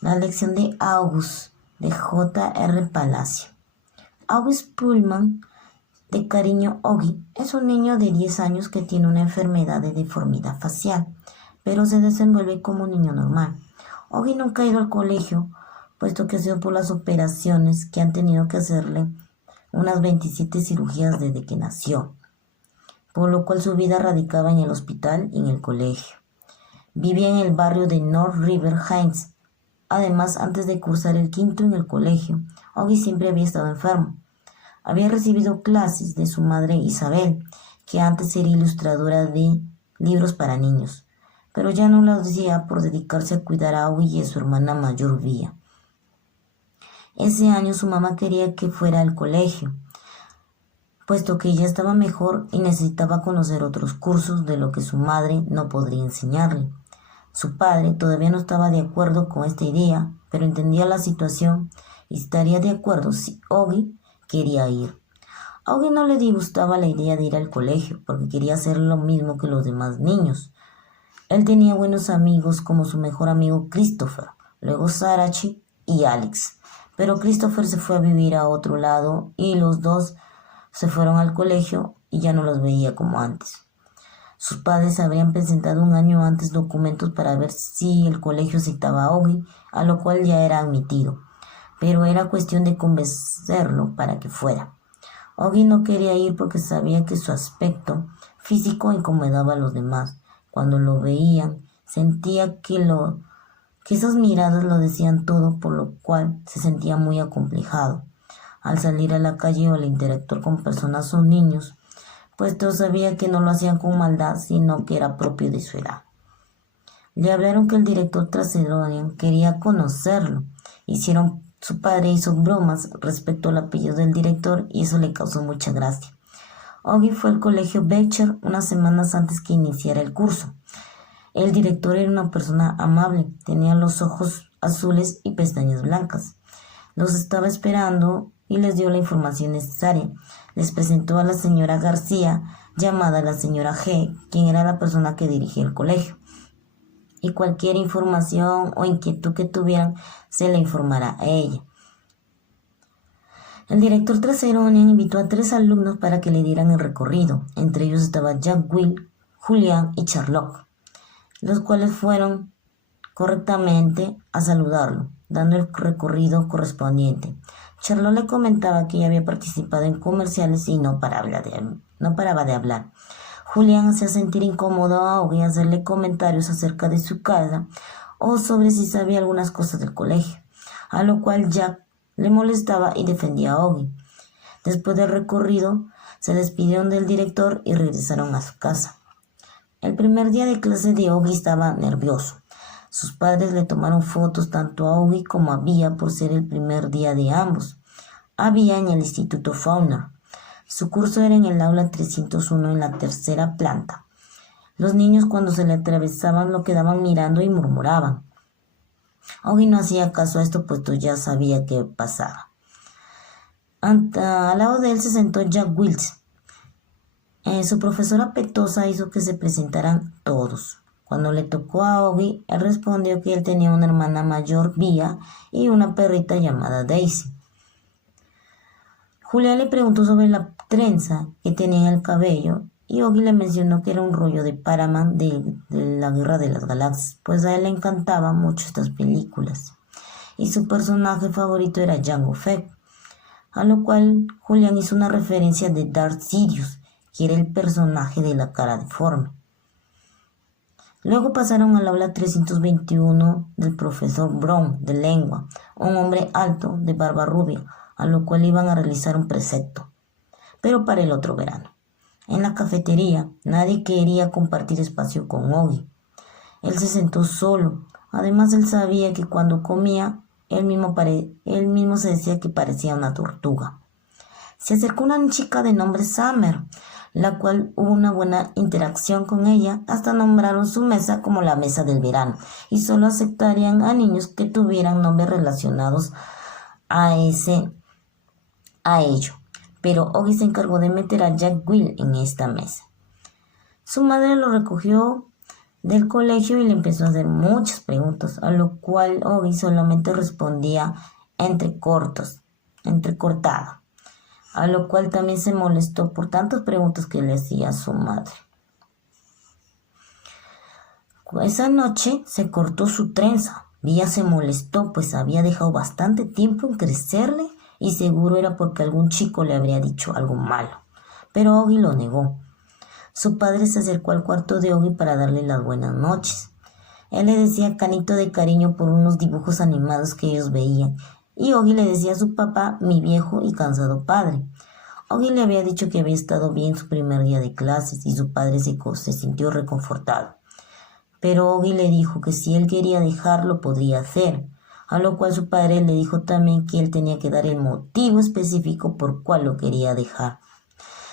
La lección de August, de J. R. Palacio. August Pullman, de cariño Oggy, es un niño de 10 años que tiene una enfermedad de deformidad facial, pero se desenvuelve como un niño normal. Oggy nunca ha ido al colegio, puesto que ha sido por las operaciones que han tenido que hacerle unas 27 cirugías desde que nació, por lo cual su vida radicaba en el hospital y en el colegio. Vivía en el barrio de North River Heights. Además, antes de cursar el quinto en el colegio, Oggy siempre había estado enfermo. Había recibido clases de su madre Isabel, que antes era ilustradora de libros para niños, pero ya no lo hacía por dedicarse a cuidar a Oggy y a su hermana mayor Vía. Ese año su mamá quería que fuera al colegio, puesto que ella estaba mejor y necesitaba conocer otros cursos de lo que su madre no podría enseñarle. Su padre todavía no estaba de acuerdo con esta idea, pero entendía la situación y estaría de acuerdo si Oggy quería ir. A Oggy no le disgustaba la idea de ir al colegio, porque quería hacer lo mismo que los demás niños. Él tenía buenos amigos como su mejor amigo Christopher, luego Sarachi y Alex. Pero Christopher se fue a vivir a otro lado y los dos se fueron al colegio y ya no los veía como antes. Sus padres habían presentado un año antes documentos para ver si el colegio aceptaba a Oggy, a lo cual ya era admitido, pero era cuestión de convencerlo para que fuera. Oggy no quería ir porque sabía que su aspecto físico incomodaba a los demás. Cuando lo veían, sentía que esas miradas lo decían todo, por lo cual se sentía muy acomplejado. Al salir a la calle o al interactuar con personas o niños, pues todos sabía que no lo hacían con maldad, sino que era propio de su edad. Le hablaron que el director Traseronian quería conocerlo. Su padre hizo bromas respecto al apellido del director y eso le causó mucha gracia. Oggy fue al colegio Becher unas semanas antes que iniciara el curso. El director era una persona amable, tenía los ojos azules y pestañas blancas. Los estaba esperando y les dio la información necesaria. Les presentó a la señora García, llamada la señora G., quien era la persona que dirigía el colegio. Y cualquier información o inquietud que tuvieran, se le informará a ella. El director Traseronian invitó a 3 alumnos para que le dieran el recorrido. Entre ellos estaba Jack, Will, Julián y Charlotte, los cuales fueron correctamente a saludarlo, dando el recorrido correspondiente. Charlotte le comentaba que ella había participado en comerciales y no paraba de hablar. Julián hacía sentir incómodo a Oggy hacerle comentarios acerca de su casa o sobre si sabía algunas cosas del colegio, a lo cual Jack le molestaba y defendía a Oggy. Después del recorrido, se despidieron del director y regresaron a su casa. El primer día de clase de Oggy estaba nervioso. Sus padres le tomaron fotos tanto a Oggy como a Vía por ser el primer día de ambos. A Vía en el Instituto Fauner. Su curso era en el aula 301 en la tercera planta. Los niños cuando se le atravesaban lo quedaban mirando y murmuraban. Oggy no hacía caso a esto, puesto ya sabía qué pasaba. Al lado de él se sentó Jack Wills. Su profesora Petosa hizo que se presentaran todos. Cuando le tocó a Oggy, él respondió que él tenía una hermana mayor, Vía, y una perrita llamada Daisy. Julián le preguntó sobre la trenza que tenía en el cabello y Oggy le mencionó que era un rollo de Paramount de la Guerra de las Galaxias, pues a él le encantaban mucho estas películas. Y su personaje favorito era Jango Fett, a lo cual Julián hizo una referencia de Darth Sidious, que era el personaje de la cara deforme. Luego pasaron al aula 321 del profesor Brown de lengua, un hombre alto de barba rubia, a lo cual iban a realizar un precepto, pero para el otro verano. En la cafetería, nadie quería compartir espacio con Oggy. Él se sentó solo. Además, él sabía que cuando comía, él mismo se decía que parecía una tortuga. Se acercó una chica de nombre Summer, la cual hubo una buena interacción con ella, hasta nombraron su mesa como la mesa del verano, y solo aceptarían a niños que tuvieran nombres relacionados a ello. Pero Oggy se encargó de meter a Jack Will en esta mesa. Su madre lo recogió del colegio y le empezó a hacer muchas preguntas, a lo cual Oggy solamente respondía entrecortado, a lo cual también se molestó por tantas preguntas que le hacía a su madre. Esa noche se cortó su trenza. Vía se molestó, pues había dejado bastante tiempo en crecerle y seguro era porque algún chico le habría dicho algo malo. Pero Oggy lo negó. Su padre se acercó al cuarto de Oggy para darle las buenas noches. Él le decía Canito de cariño por unos dibujos animados que ellos veían, y Oggy le decía a su papá mi viejo y cansado padre. Oggy le había dicho que había estado bien su primer día de clases y su padre se sintió reconfortado. Pero Oggy le dijo que si él quería dejarlo podría hacer, a lo cual su padre le dijo también que él tenía que dar el motivo específico por cual lo quería dejar.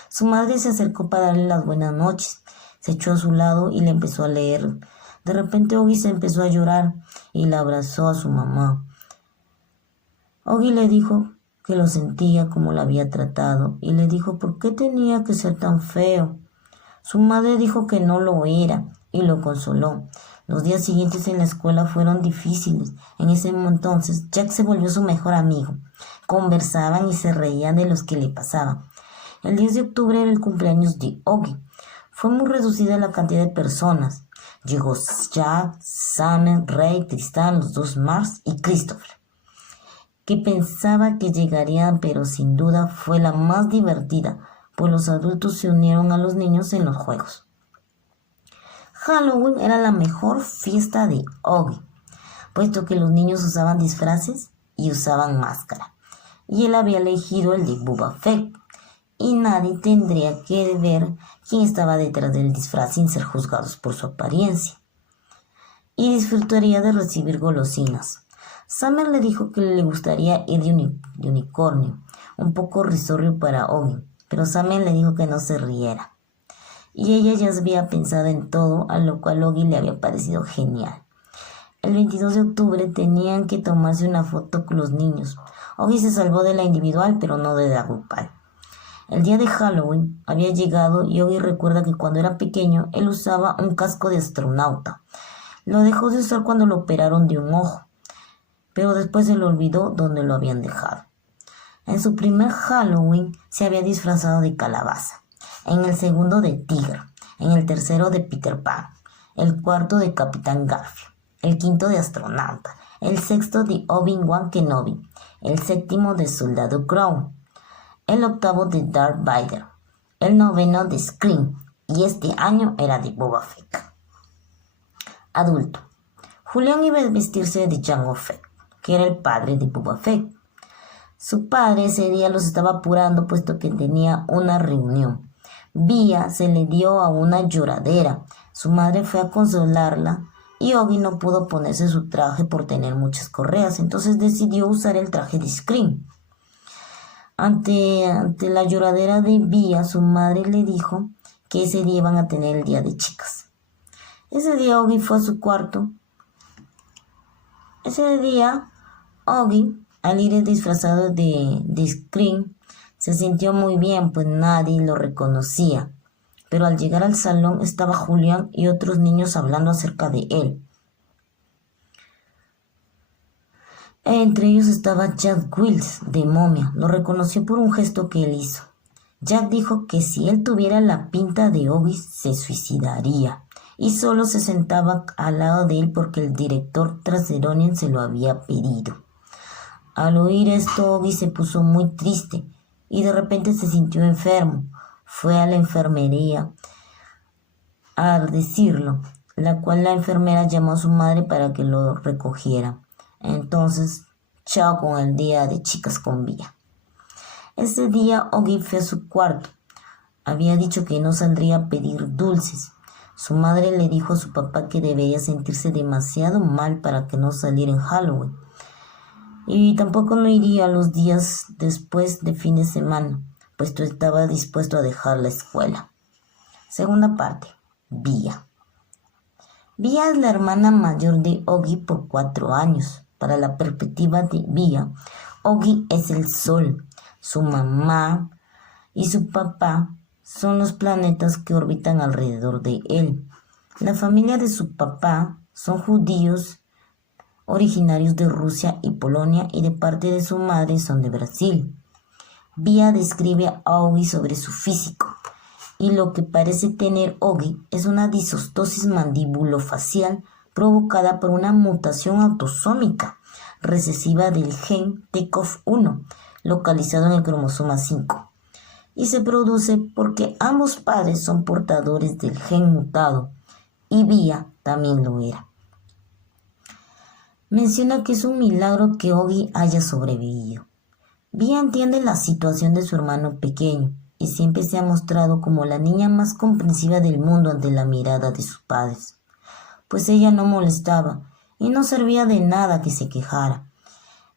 Su madre se acercó para darle las buenas noches, se echó a su lado y le empezó a leer. De repente Oggy se empezó a llorar y le abrazó a su mamá. Oggy le dijo que lo sentía como la había tratado y le dijo por qué tenía que ser tan feo. Su madre dijo que no lo era y lo consoló. Los días siguientes en la escuela fueron difíciles. En ese entonces Jack se volvió su mejor amigo. Conversaban y se reían de los que le pasaban. El 10 de octubre era el cumpleaños de Oggy. Fue muy reducida la cantidad de personas. Llegó Jack, Summer, Ray, Tristan, los dos Mars y Christopher, que pensaba que llegarían, pero sin duda fue la más divertida, pues los adultos se unieron a los niños en los juegos. Halloween era la mejor fiesta de Oggy, puesto que los niños usaban disfraces y usaban máscara, y él había elegido el de Boba Fett, y nadie tendría que ver quién estaba detrás del disfraz sin ser juzgados por su apariencia, y disfrutaría de recibir golosinas. Summer le dijo que le gustaría ir de unicornio, un poco risorio para Oggy, pero Summer le dijo que no se riera. Y ella ya había pensado en todo, a lo cual Oggy le había parecido genial. El 22 de octubre tenían que tomarse una foto con los niños. Oggy se salvó de la individual, pero no de la grupal. El día de Halloween había llegado y Oggy recuerda que cuando era pequeño él usaba un casco de astronauta. Lo dejó de usar cuando lo operaron de un ojo, pero después se le olvidó dónde lo habían dejado. En su primer Halloween se había disfrazado de calabaza, en el segundo de tigre, en el tercero de Peter Pan, el cuarto de Capitán Garfio, el quinto de astronauta, el sexto de Obi-Wan Kenobi, el séptimo de Soldado Crow, el octavo de Darth Vader, el noveno de Scream, y este año era de Boba Fett. Adulto. Julián iba a vestirse de Jango Fett, que era el padre de Boba Fett. Su padre ese día los estaba apurando puesto que tenía una reunión. Vía se le dio a una lloradera. Su madre fue a consolarla y Oggy no pudo ponerse su traje por tener muchas correas, entonces decidió usar el traje de Scream. Ante la lloradera de Vía, su madre le dijo que ese día iban a tener el día de chicas. Ese día Oggy fue a su cuarto. Ese día Oggy, al ir disfrazado de Scream, se sintió muy bien, pues nadie lo reconocía. Pero al llegar al salón estaba Julián y otros niños hablando acerca de él. Entre ellos estaba Jack Wills, de Momia. Lo reconoció por un gesto que él hizo. Jack dijo que si él tuviera la pinta de Oggy se suicidaría, y solo se sentaba al lado de él porque el director Traseronian se lo había pedido. Al oír esto, Oggy se puso muy triste y de repente se sintió enfermo. Fue a la enfermería a decirlo, la cual la enfermera llamó a su madre para que lo recogiera. Entonces, chao con el día de chicas con Vía. Ese día Oggy fue a su cuarto. Había dicho que no saldría a pedir dulces. Su madre le dijo a su papá que debería sentirse demasiado mal para que no saliera en Halloween. Y tampoco no iría los días después de fin de semana, puesto estaba dispuesto a dejar la escuela. Segunda parte. Vía. Vía es la hermana mayor de Oggy por 4 años. Para la perspectiva de Vía, Oggy es el sol. Su mamá y su papá son los planetas que orbitan alrededor de él. La familia de su papá son judíos originarios de Rusia y Polonia y de parte de su madre son de Brasil. Vía describe a Augie sobre su físico y lo que parece tener Augie es una disostosis mandibulofacial provocada por una mutación autosómica recesiva del gen TCOF1 localizado en el cromosoma 5 y se produce porque ambos padres son portadores del gen mutado y Vía también lo era. Menciona que es un milagro que Augie haya sobrevivido. Vía entiende la situación de su hermano pequeño y siempre se ha mostrado como la niña más comprensiva del mundo ante la mirada de sus padres, pues ella no molestaba y no servía de nada que se quejara.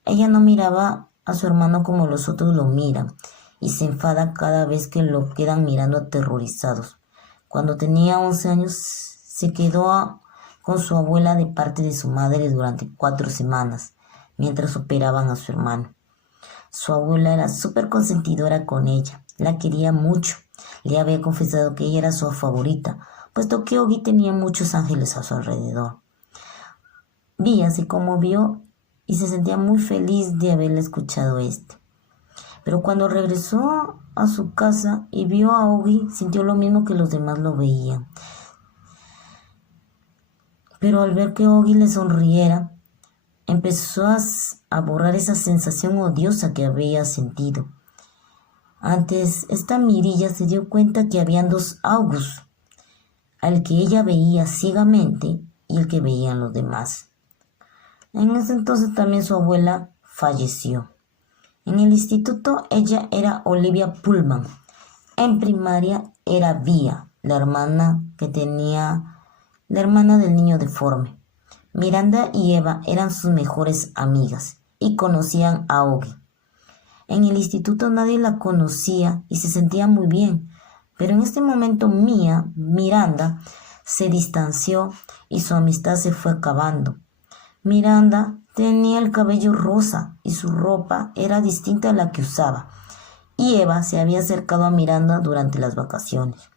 Ella no miraba a su hermano como los otros lo miran y se enfada cada vez que lo quedan mirando aterrorizados. Cuando tenía 11 años se quedó con su abuela de parte de su madre durante 4 semanas, mientras operaban a su hermano. Su abuela era súper consentidora con ella, la quería mucho. Le había confesado que ella era su favorita, puesto que Augie tenía muchos ángeles a su alrededor. Vía se conmovió y se sentía muy feliz de haberle escuchado esto. Pero cuando regresó a su casa y vio a Augie, sintió lo mismo que los demás lo veían. Pero al ver que Augie le sonriera, empezó a borrar esa sensación odiosa que había sentido. Antes, esta mirilla se dio cuenta que habían 2 Augues, al que ella veía ciegamente y el que veían los demás. En ese entonces también su abuela falleció. En el instituto ella era Olivia Pullman. En primaria era Vía, la hermana del niño deforme. Miranda y Eva eran sus mejores amigas y conocían a Augie. En el instituto nadie la conocía y se sentía muy bien, pero en este momento Miranda se distanció y su amistad se fue acabando. Miranda tenía el cabello rosa y su ropa era distinta a la que usaba, y Eva se había acercado a Miranda durante las vacaciones.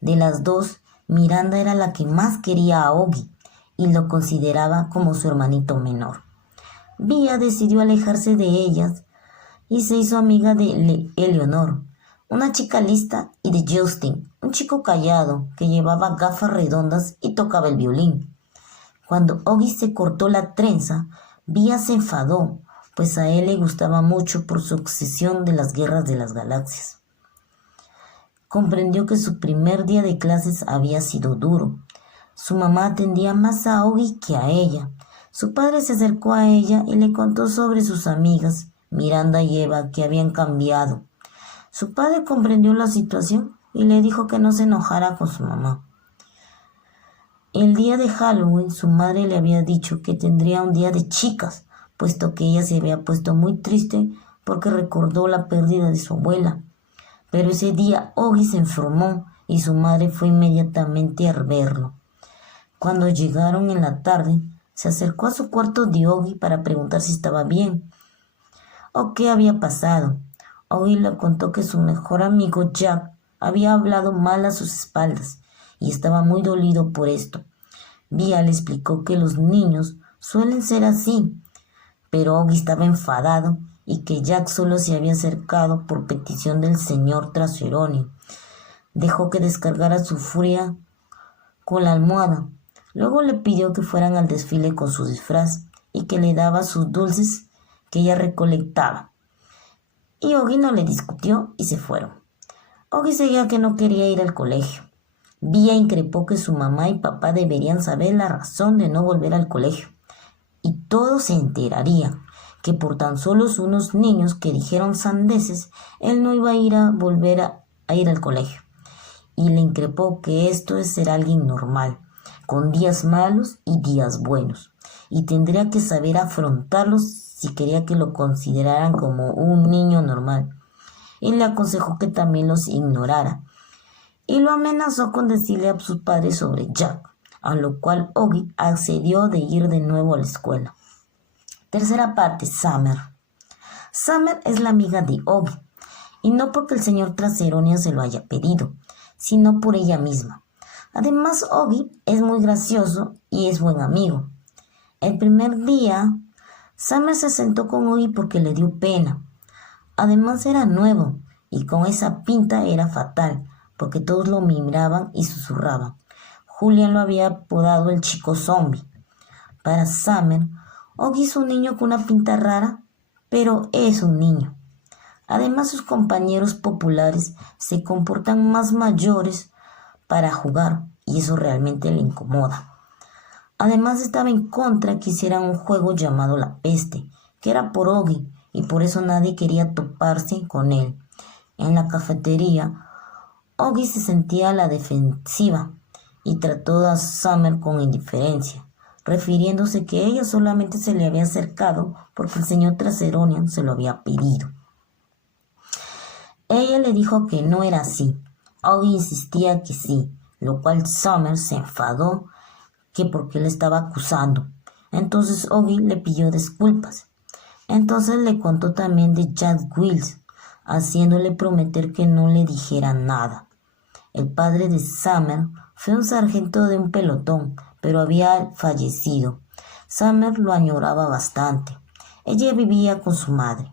De las 2, Miranda era la que más quería a Augie y lo consideraba como su hermanito menor. Vía decidió alejarse de ellas y se hizo amiga de Eleonor, una chica lista, y de Justin, un chico callado que llevaba gafas redondas y tocaba el violín. Cuando Augie se cortó la trenza, Vía se enfadó, pues a él le gustaba mucho por su obsesión de las guerras de las galaxias. Comprendió que su primer día de clases había sido duro. Su mamá atendía más a Augie que a ella. Su padre se acercó a ella y le contó sobre sus amigas, Miranda y Eva, que habían cambiado. Su padre comprendió la situación y le dijo que no se enojara con su mamá. El día de Halloween, su madre le había dicho que tendría un día de chicas, puesto que ella se había puesto muy triste porque recordó la pérdida de su abuela. Pero ese día Augie se enfermó y su madre fue inmediatamente a verlo. Cuando llegaron en la tarde, se acercó a su cuarto de Augie para preguntar si estaba bien o qué había pasado. Augie le contó que su mejor amigo Jack había hablado mal a sus espaldas y estaba muy dolido por esto. Vía le explicó que los niños suelen ser así, pero Augie estaba enfadado y que Jack solo se había acercado por petición del señor Traceroni. Dejó que descargara su furia con la almohada. Luego le pidió que fueran al desfile con su disfraz y que le daba sus dulces que ella recolectaba. Y Augie no le discutió y se fueron. Augie seguía que no quería ir al colegio. Vía increpó que su mamá y papá deberían saber la razón de no volver al colegio. Y todos se enterarían que por tan solo unos niños que dijeron sandeces, él no iba a volver a ir al colegio. Y le increpó que esto es ser alguien normal, con días malos y días buenos, y tendría que saber afrontarlos si quería que lo consideraran como un niño normal. Él le aconsejó que también los ignorara, y lo amenazó con decirle a sus padres sobre Jack, a lo cual Augie accedió de ir de nuevo a la escuela. Tercera parte, Summer. Summer es la amiga de Augie, y no porque el señor Traceronia se lo haya pedido, sino por ella misma. Además, Oggy es muy gracioso y es buen amigo. El primer día, Summer se sentó con Oggy porque le dio pena. Además era nuevo y con esa pinta era fatal, porque todos lo miraban y susurraban. Julian lo había apodado el chico zombie. Para Summer, Oggy es un niño con una pinta rara, pero es un niño. Además, sus compañeros populares se comportan más mayores para jugar y eso realmente le incomoda. Además, estaba en contra que hicieran un juego llamado La Peste, que era por Oggy y por eso nadie quería toparse con él. En la cafetería, Oggy se sentía a la defensiva y trató a Summer con indiferencia, refiriéndose que ella solamente se le había acercado porque el señor Traseronian se lo había pedido. Ella le dijo que no era así. Oggy insistía que sí, lo cual Summer se enfadó que porque le estaba acusando. Entonces Oggy le pidió disculpas. Entonces le contó también de Jack Wills, haciéndole prometer que no le dijera nada. El padre de Summer fue un sargento de un pelotón, pero había fallecido. Summer lo añoraba bastante. Ella vivía con su madre.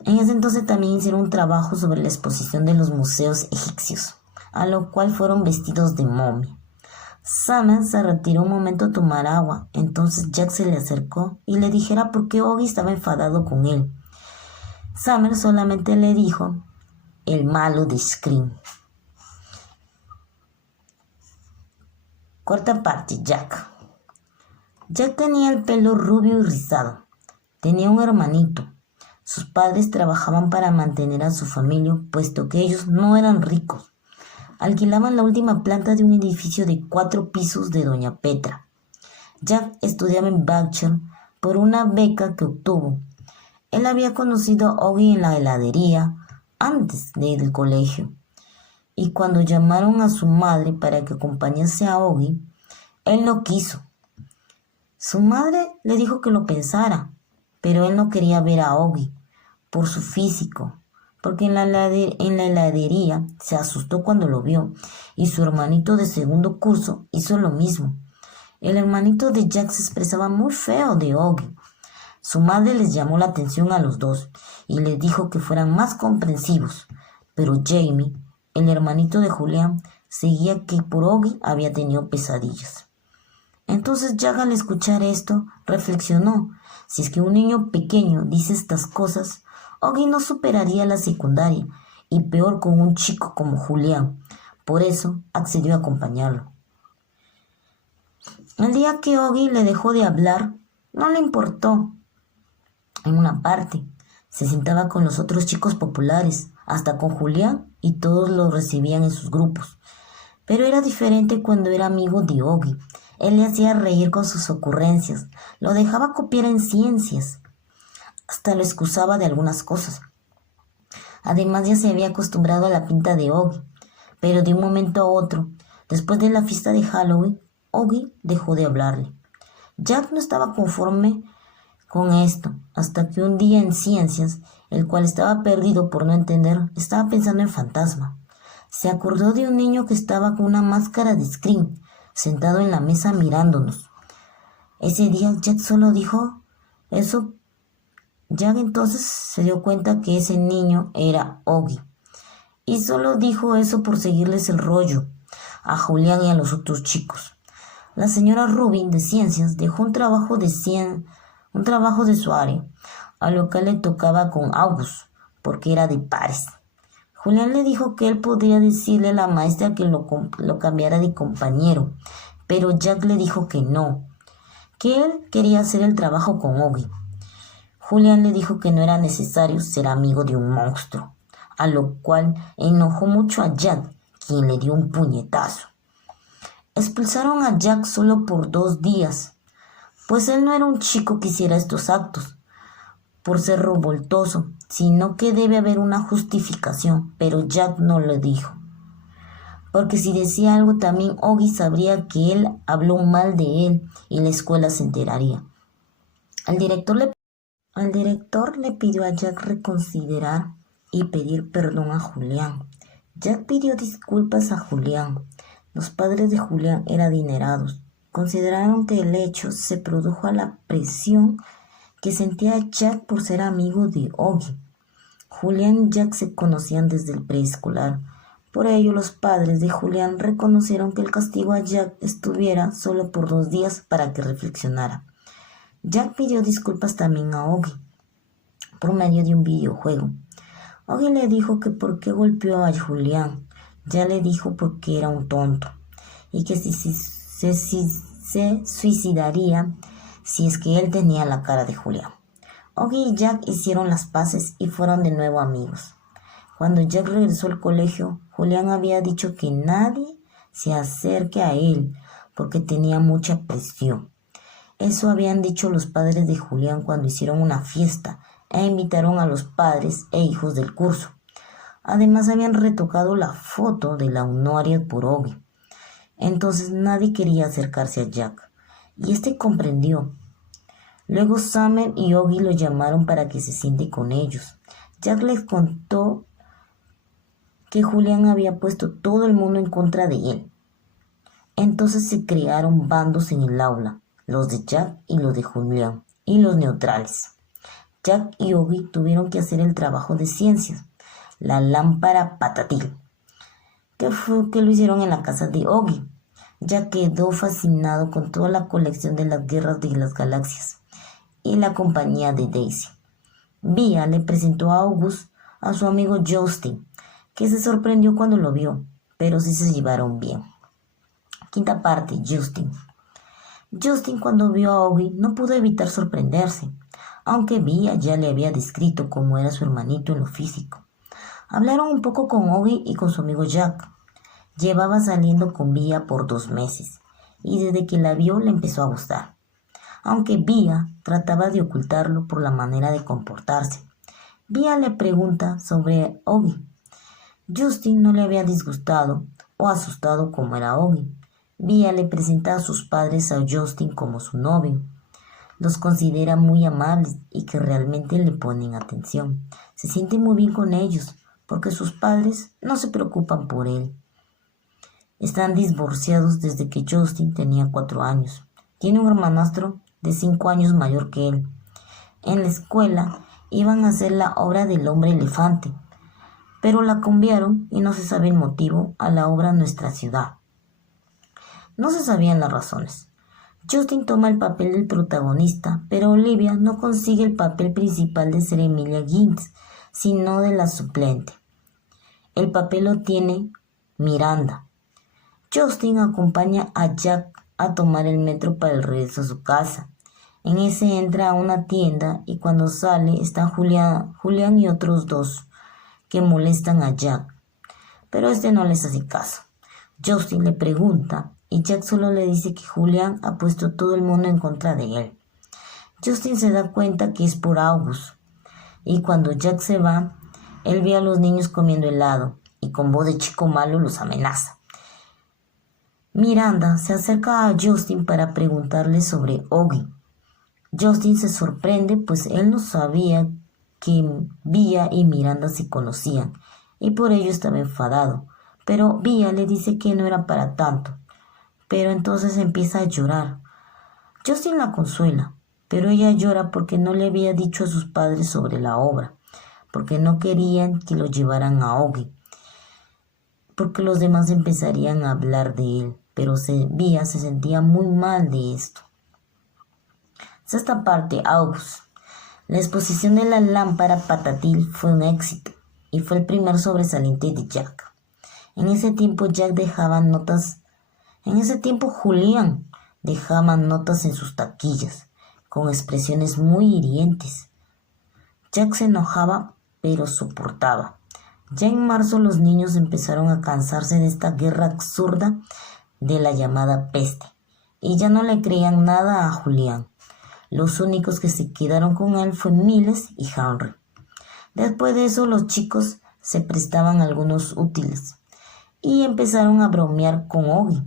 En ese entonces también hicieron un trabajo sobre la exposición de los museos egipcios, a lo cual fueron vestidos de momia. Summer se retiró un momento a tomar agua, entonces Jack se le acercó y le dijera por qué Oggy estaba enfadado con él. Summer solamente le dijo, el malo de Scream. Cuarta parte, Jack. Jack tenía el pelo rubio y rizado. Tenía un hermanito. Sus padres trabajaban para mantener a su familia, puesto que ellos no eran ricos. Alquilaban la última planta de un edificio de 4 pisos de Doña Petra. Jack estudiaba en Bachelor por una beca que obtuvo. Él había conocido a Oggy en la heladería antes de ir al colegio. Y cuando llamaron a su madre para que acompañase a Oggy, él no quiso. Su madre le dijo que lo pensara, pero él no quería ver a Oggy por su físico, porque en la heladería se asustó cuando lo vio, y su hermanito de segundo curso hizo lo mismo. El hermanito de Jack se expresaba muy feo de Oggy. Su madre les llamó la atención a los dos y les dijo que fueran más comprensivos, pero Jamie, el hermanito de Julián, seguía que por Oggy había tenido pesadillas. Entonces Jack, al escuchar esto, reflexionó: si es que un niño pequeño dice estas cosas, Oggy no superaría la secundaria, y peor con un chico como Julián. Por eso accedió a acompañarlo. El día que Oggy le dejó de hablar, no le importó. En una parte, se sentaba con los otros chicos populares, hasta con Julián, y todos lo recibían en sus grupos. Pero era diferente cuando era amigo de Oggy. Él le hacía reír con sus ocurrencias, lo dejaba copiar en ciencias, hasta lo excusaba de algunas cosas. Además, ya se había acostumbrado a la pinta de Oggy, pero de un momento a otro, después de la fiesta de Halloween, Oggy dejó de hablarle. Jack no estaba conforme con esto, hasta que un día en ciencias, el cual estaba perdido por no entender, estaba pensando en fantasma. Se acordó de un niño que estaba con una máscara de Scream, sentado en la mesa mirándonos. Ese día Jack solo dijo eso. Jack entonces se dio cuenta que ese niño era Oggy, y solo dijo eso por seguirles el rollo a Julián y a los otros chicos. La señora Rubin de ciencias dejó un trabajo de su área, a lo que le tocaba con August, porque era de pares. Julián le dijo que él podría decirle a la maestra que lo cambiara de compañero, pero Jack le dijo que no, que él quería hacer el trabajo con Oggy. Julián le dijo que no era necesario ser amigo de un monstruo, a lo cual enojó mucho a Jack, quien le dio un puñetazo. Expulsaron a Jack solo por 2 días, pues él no era un chico que hiciera estos actos por ser revoltoso, sino que debe haber una justificación, pero Jack no lo dijo. Porque si decía algo también Oggy sabría que él habló mal de él y la escuela se enteraría. Al director le pidió a Jack reconsiderar y pedir perdón a Julián. Jack pidió disculpas a Julián, Los padres de Julián eran adinerados. Consideraron que el hecho se produjo a la presión que sentía Jack por ser amigo de Oggy. Julián y Jack se conocían desde el preescolar. Por ello, los padres de Julián reconocieron que el castigo a Jack estuviera solo por 2 días para que reflexionara. Jack pidió disculpas también a Oggy por medio de un videojuego. Oggy le dijo que por qué golpeó a Julián. Ya le dijo porque era un tonto y que se suicidaría si es que él tenía la cara de Julián. Oggy y Jack hicieron las paces y fueron de nuevo amigos. Cuando Jack regresó al colegio, Julián había dicho que nadie se acerque a él porque tenía mucha presión. Eso habían dicho los padres de Julián cuando hicieron una fiesta e invitaron a los padres e hijos del curso. Además habían retocado la foto de la Honoria por Oggy. Entonces nadie quería acercarse a Jack, y este comprendió. Luego Summer y Oggy lo llamaron para que se siente con ellos. Jack les contó que Julián había puesto todo el mundo en contra de él. Entonces se crearon bandos en el aula, los de Jack y los de Julián, y los neutrales. Jack y Oggy tuvieron que hacer el trabajo de ciencias, la lámpara patatil, que lo hicieron en la casa de Oggy. Jack quedó fascinado con toda la colección de las guerras de las galaxias y la compañía de Daisy. Bea le presentó a August a su amigo Justin, que se sorprendió cuando lo vio, pero sí se llevaron bien. Quinta parte, Justin. Justin, cuando vio a Oggy, no pudo evitar sorprenderse, aunque Bea ya le había descrito cómo era su hermanito en lo físico. Hablaron un poco con Oggy y con su amigo Jack. Llevaba saliendo con Bea por 2 meses, y desde que la vio le empezó a gustar, aunque Bea trataba de ocultarlo por la manera de comportarse. Bea le pregunta sobre Oggy. Justin no le había disgustado o asustado como era Oggy. Bea le presenta a sus padres a Justin como su novio. Los considera muy amables y que realmente le ponen atención. Se siente muy bien con ellos porque sus padres no se preocupan por él. Están divorciados desde que Justin tenía 4 años. Tiene un hermanastro de 5 años mayor que él. En la escuela iban a hacer la obra del hombre elefante, pero la cambiaron y no se sabe el motivo a la obra Nuestra Ciudad. No se sabían las razones. Justin toma el papel del protagonista, pero Olivia no consigue el papel principal de ser Emilia Gins, sino de la suplente. El papel lo tiene Miranda. Justin acompaña a Jack a tomar el metro para el regreso a su casa. En ese entra a una tienda y cuando sale están Julián y otros 2 que molestan a Jack, pero este no les hace caso. Justin le pregunta y Jack solo le dice que Julián ha puesto todo el mundo en contra de él. Justin se da cuenta que es por August, y cuando Jack se va, él ve a los niños comiendo helado y con voz de chico malo los amenaza. Miranda se acerca a Justin para preguntarle sobre Oggy. Justin se sorprende pues él no sabía que Bea y Miranda se conocían y por ello estaba enfadado, pero Bea le dice que no era para tanto, pero entonces empieza a llorar. Justin la consuela, pero ella llora porque no le había dicho a sus padres sobre la obra, porque no querían que lo llevaran a Oggy, porque los demás empezarían a hablar de él, pero Bea se sentía muy mal de esto. Sexta parte, August. La exposición de la lámpara patatil fue un éxito y fue el primer sobresaliente de Jack. En ese tiempo Julián dejaba notas en sus taquillas, con expresiones muy hirientes. Jack se enojaba, pero soportaba. Ya en marzo los niños empezaron a cansarse de esta guerra absurda de la llamada peste, y ya no le creían nada a Julián. Los únicos que se quedaron con él fue Miles y Henry. Después de eso los chicos se prestaban algunos útiles y empezaron a bromear con Oggy.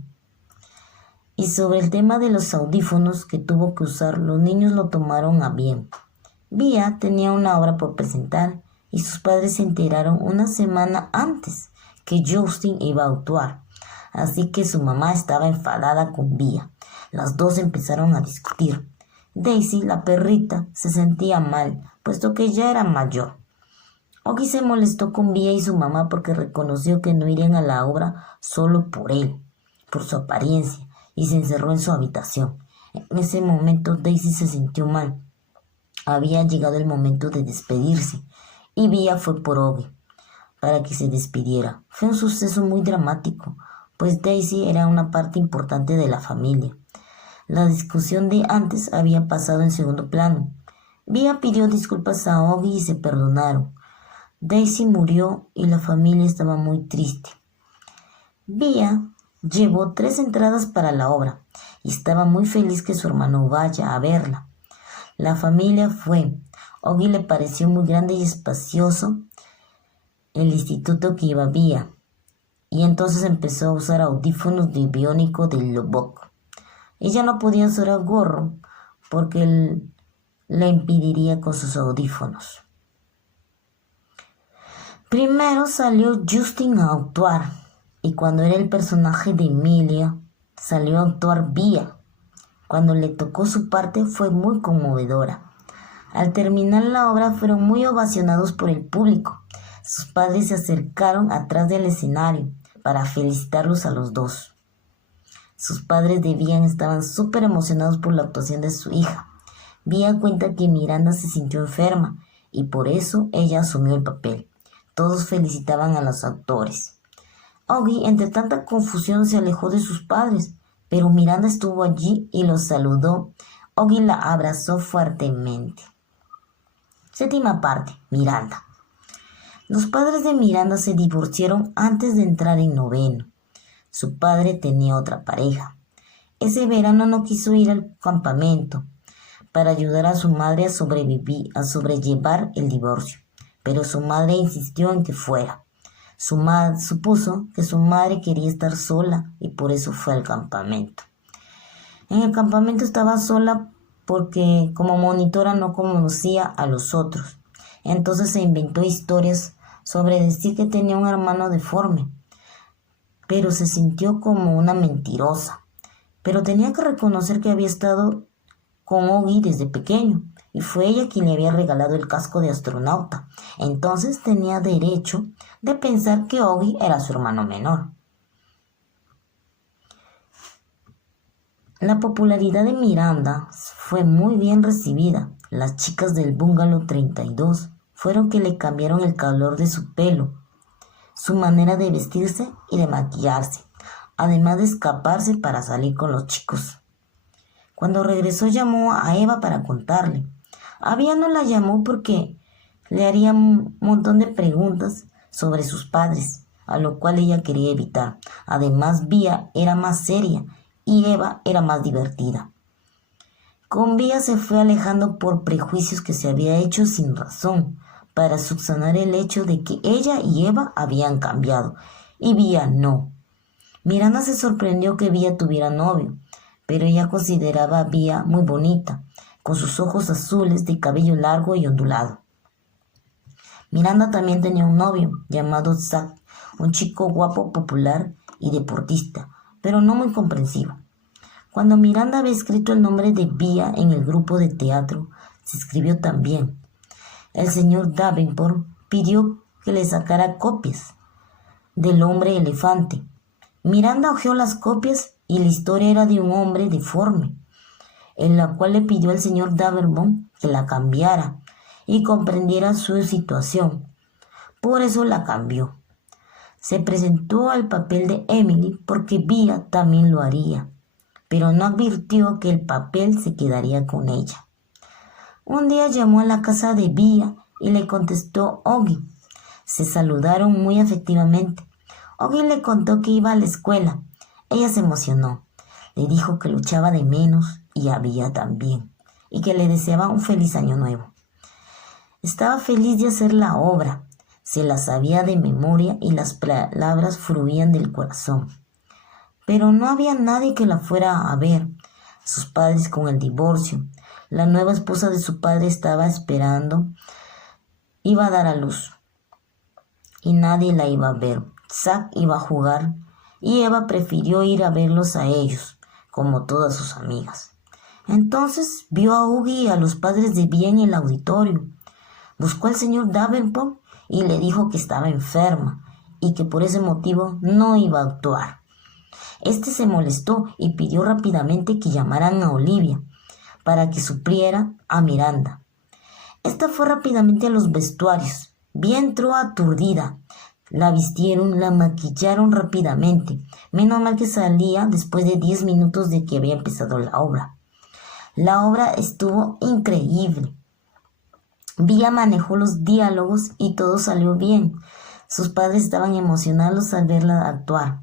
Y sobre el tema de los audífonos que tuvo que usar, los niños lo tomaron a bien. Bea tenía una obra por presentar y sus padres se enteraron una semana antes que Justin iba a actuar. así que su mamá estaba enfadada con Vía. Las dos empezaron a discutir. Daisy, la perrita, se sentía mal, puesto que ya era mayor. Oggy se molestó con Vía y su mamá porque reconoció que no irían a la obra solo por él, por su apariencia, y se encerró en su habitación. En ese momento Daisy se sintió mal. Había llegado el momento de despedirse, y Vía fue por Oggy para que se despidiera. Fue un suceso muy dramático, pues Daisy era una parte importante de la familia. La discusión de antes había pasado en segundo plano. Vía pidió disculpas a Oggy y se perdonaron. Daisy murió y la familia estaba muy triste. Vía llevó 3 entradas para la obra y estaba muy feliz que su hermano vaya a verla. La familia fue. Oggy le pareció muy grande y espacioso el instituto que iba Vía, y entonces empezó a usar audífonos de biónico de Lubbock. Ella no podía usar el gorro porque él le impediría con sus audífonos. Primero salió Justin a actuar, y cuando era el personaje de Emilia, salió a actuar Vía. Cuando le tocó su parte fue muy conmovedora. Al terminar la obra fueron muy ovacionados por el público. Sus padres se acercaron atrás del escenario para felicitarlos a los dos. Sus padres de Vía estaban súper emocionados por la actuación de su hija. Vía cuenta que Miranda se sintió enferma y por eso ella asumió el papel. Todos felicitaban a los actores. Oggy, entre tanta confusión, se alejó de sus padres, pero Miranda estuvo allí y los saludó. Oggy la abrazó fuertemente. Séptima parte. Miranda. Los padres de Miranda se divorciaron antes de entrar en noveno. Su padre tenía otra pareja. Ese verano no quiso ir al campamento para ayudar a su madre a sobrellevar el divorcio, pero su madre insistió en que fuera. Supuso que su madre quería estar sola y por eso fue al campamento. En el campamento estaba sola porque como monitora no conocía a los otros. Entonces se inventó historias sobre decir que tenía un hermano deforme, pero se sintió como una mentirosa. Pero tenía que reconocer que había estado con Oggy desde pequeño, y fue ella quien le había regalado el casco de astronauta. Entonces tenía derecho de pensar que Oggy era su hermano menor. La popularidad de Miranda fue muy bien recibida. Las chicas del Bungalow 32 fueron que le cambiaron el color de su pelo, su manera de vestirse y de maquillarse, además de escaparse para salir con los chicos. Cuando regresó llamó a Eva para contarle. Vía no la llamó porque le haría un montón de preguntas sobre sus padres, a lo cual ella quería evitar. Además, Vía era más seria y Eva era más divertida. Con Vía se fue alejando por prejuicios que se había hecho sin razón, para subsanar el hecho de que ella y Eva habían cambiado, y Vía no. Miranda se sorprendió que Vía tuviera novio, pero ella consideraba a Vía muy bonita, con sus ojos azules de cabello largo y ondulado. Miranda también tenía un novio llamado Zack, un chico guapo, popular y deportista, pero no muy comprensivo. Cuando Miranda había escrito el nombre de Vía en el grupo de teatro, se escribió también. El señor Davenport pidió que le sacara copias del hombre elefante. Miranda hojeó las copias y la historia era de un hombre deforme, en la cual le pidió al señor Davenport que la cambiara y comprendiera su situación. Por eso la cambió. Se presentó al papel de Emily porque Vía también lo haría, pero no advirtió que el papel se quedaría con ella. Un día llamó a la casa de Vía y le contestó Oggy. Se saludaron muy afectivamente. Oggy le contó que iba a la escuela. Ella se emocionó. Le dijo que luchaba de menos y a Vía también, y que le deseaba un feliz año nuevo. Estaba feliz de hacer la obra. Se la sabía de memoria y las palabras fluían del corazón. Pero no había nadie que la fuera a ver. Sus padres con el divorcio. La nueva esposa de su padre estaba esperando. Iba a dar a luz. Y nadie la iba a ver. Zack iba a jugar y Eva prefirió ir a verlos a ellos, como todas sus amigas. Entonces vio a Augie y a los padres de Bea en el auditorio. Buscó al señor Davenport y le dijo que estaba enferma y que por ese motivo no iba a actuar. Este se molestó y pidió rápidamente que llamaran a Olivia para que supliera a Miranda. Esta fue rápidamente a los vestuarios. Bea entró aturdida. La vistieron, la maquillaron rápidamente. Menos mal que salía después de 10 minutos de que había empezado la obra. La obra estuvo increíble. Bea manejó los diálogos y todo salió bien. Sus padres estaban emocionados al verla actuar.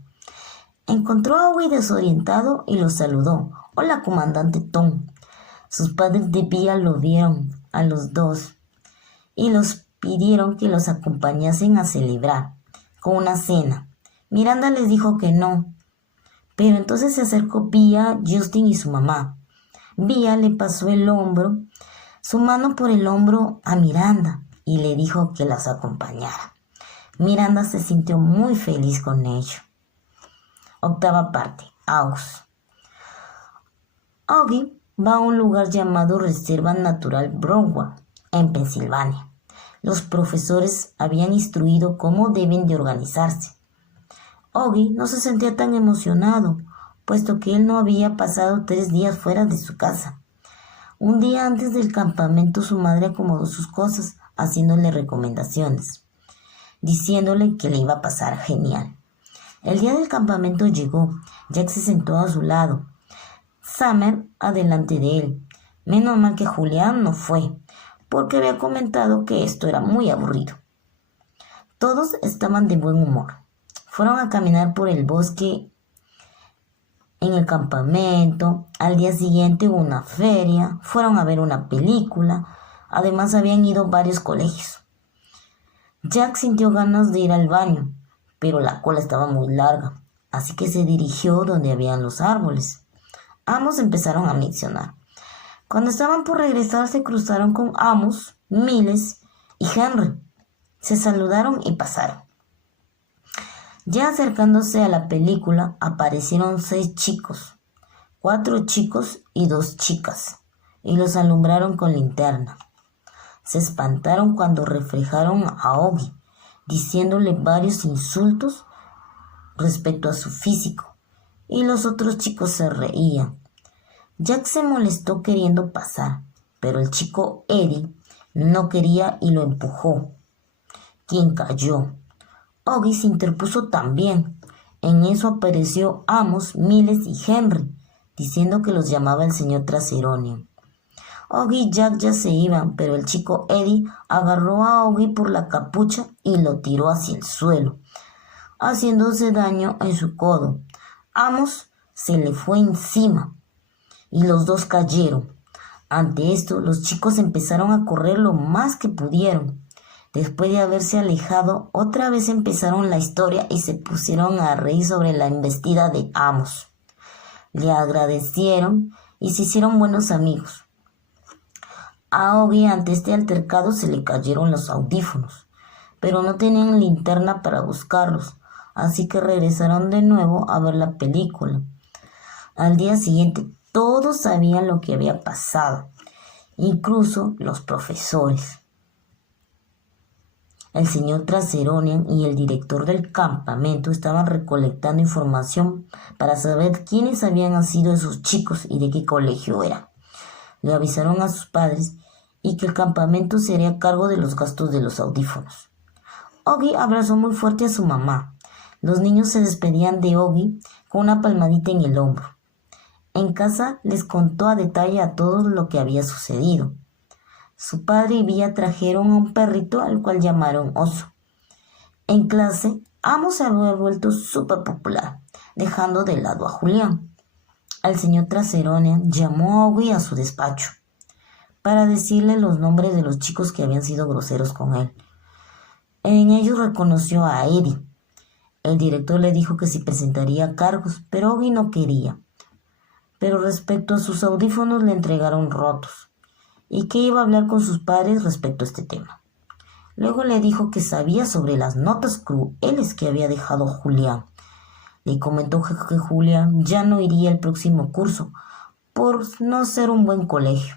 Encontró a Augie desorientado y lo saludó. «Hola, comandante Tom». Sus padres de Bea lo vieron a los dos y los pidieron que los acompañasen a celebrar con una cena. Miranda les dijo que no, pero entonces se acercó Bea, Justin y su mamá. Bea le pasó su mano por el hombro a Miranda y le dijo que las acompañara. Miranda se sintió muy feliz con ello. Octava parte. Augie va a un lugar llamado Reserva Natural Broward, en Pensilvania. Los profesores habían instruido cómo deben de organizarse. Augie no se sentía tan emocionado, puesto que él no había pasado 3 días fuera de su casa. Un día antes del campamento su madre acomodó sus cosas, haciéndole recomendaciones, diciéndole que le iba a pasar genial. El día del campamento llegó. Jack se sentó a su lado, Summer adelante de él. Menos mal que Julián no fue, porque había comentado que esto era muy aburrido. Todos estaban de buen humor. Fueron a caminar por el bosque en el campamento. Al día siguiente hubo una feria. Fueron a ver una película. Además habían ido a varios colegios. Jack sintió ganas de ir al baño, pero la cola estaba muy larga, así que se dirigió donde habían los árboles. Ambos empezaron a mencionar. Cuando estaban por regresar se cruzaron con Amos, Miles y Henry. Se saludaron y pasaron. Ya acercándose a la película aparecieron 6 chicos, 4 chicos y 2 chicas, y los alumbraron con linterna. Se espantaron cuando reflejaron a Augie, diciéndole varios insultos respecto a su físico, y los otros chicos se reían. Jack se molestó queriendo pasar, pero el chico Eddie no quería y lo empujó, quien cayó. Augie se interpuso también. En eso apareció Amos, Miles y Henry, diciendo que los llamaba el señor Traseronian. Augie y Jack ya se iban, pero el chico Eddie agarró a Augie por la capucha y lo tiró hacia el suelo, haciéndose daño en su codo. Amos se le fue encima y los dos cayeron. Ante esto, los chicos empezaron a correr lo más que pudieron. Después de haberse alejado, otra vez empezaron la historia y se pusieron a reír sobre la embestida de Amos. Le agradecieron y se hicieron buenos amigos. A Augie ante este altercado se le cayeron los audífonos, pero no tenían linterna para buscarlos, así que regresaron de nuevo a ver la película. Al día siguiente todos sabían lo que había pasado, incluso los profesores. El señor Traseronian y el director del campamento estaban recolectando información para saber quiénes habían sido esos chicos y de qué colegio eran. Le avisaron a sus padres y que el campamento se haría cargo de los gastos de los audífonos. Augie abrazó muy fuerte a su mamá. Los niños se despedían de Augie con una palmadita en el hombro. En casa les contó a detalle a todos lo que había sucedido. Su padre y Bea trajeron a un perrito al cual llamaron Oso. En clase, Amos se había vuelto súper popular, dejando de lado a Julián. El señor Traseronian llamó a Augie a su despacho para decirle los nombres de los chicos que habían sido groseros con él. En ellos reconoció a Eddie. El director le dijo que se presentaría cargos, pero Augie no quería. Pero respecto a sus audífonos le entregaron rotos y que iba a hablar con sus padres respecto a este tema. Luego le dijo que sabía sobre las notas crueles que había dejado Julián. Le comentó que Julia ya no iría el próximo curso por no ser un buen colegio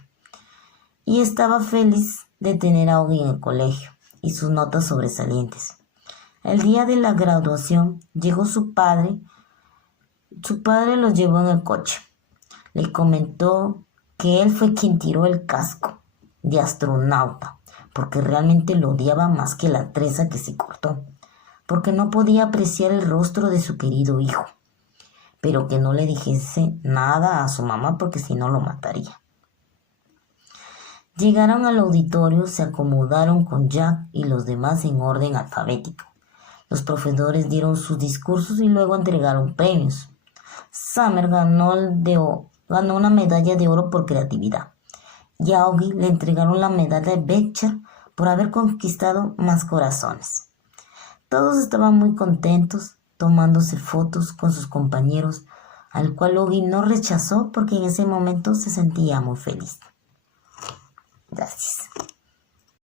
y estaba feliz de tener a Ogi en el colegio y sus notas sobresalientes. El día de la graduación llegó su padre. Su padre los llevó en el coche. Le comentó que él fue quien tiró el casco de astronauta, porque realmente lo odiaba más que la trenza que se cortó, porque no podía apreciar el rostro de su querido hijo, pero que no le dijese nada a su mamá porque si no lo mataría. Llegaron al auditorio, se acomodaron con Jack y los demás en orden alfabético. Los profesores dieron sus discursos y luego entregaron premios. Summer ganó una medalla de oro por creatividad y a Ogi le entregaron la medalla de Becher por haber conquistado más corazones. Todos estaban muy contentos, tomándose fotos con sus compañeros, al cual Ogi no rechazó porque en ese momento se sentía muy feliz. Gracias.